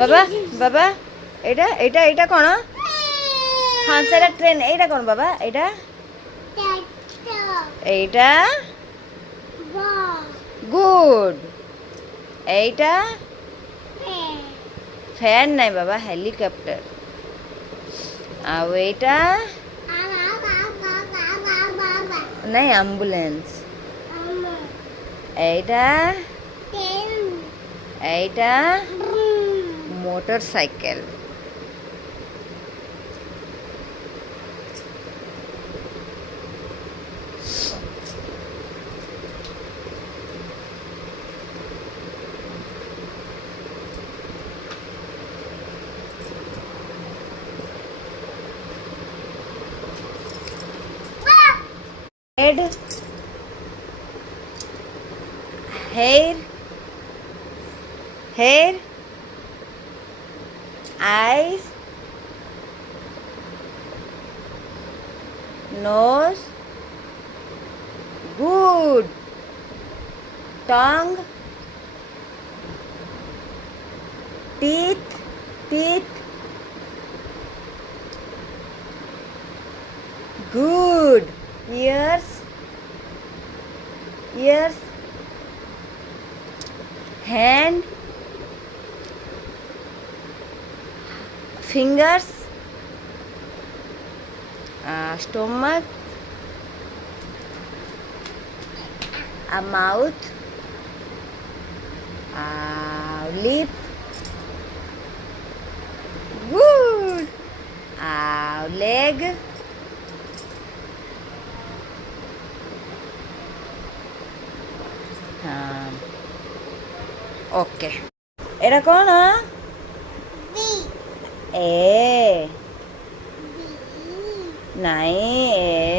বাবা বাবা এটা এটা এটা কোন? হ্যাঁ সেটা ট্রেন। এইটা কোন বাবা? এটা এইটা গুড। এইটা ফ্যান নাই বাবা, হেলিকপ্টার। আর এইটা নাই, অ্যাম্বুলেন্স। এইটা এইটা motor cycle. Head, hair, hair, eyes, nose, good, tongue, teeth, teeth, good, ears, ears, hand, fingers, stomach, a mouth, lip, good, leg, ওকে। এটা কোন? এ নাই, এ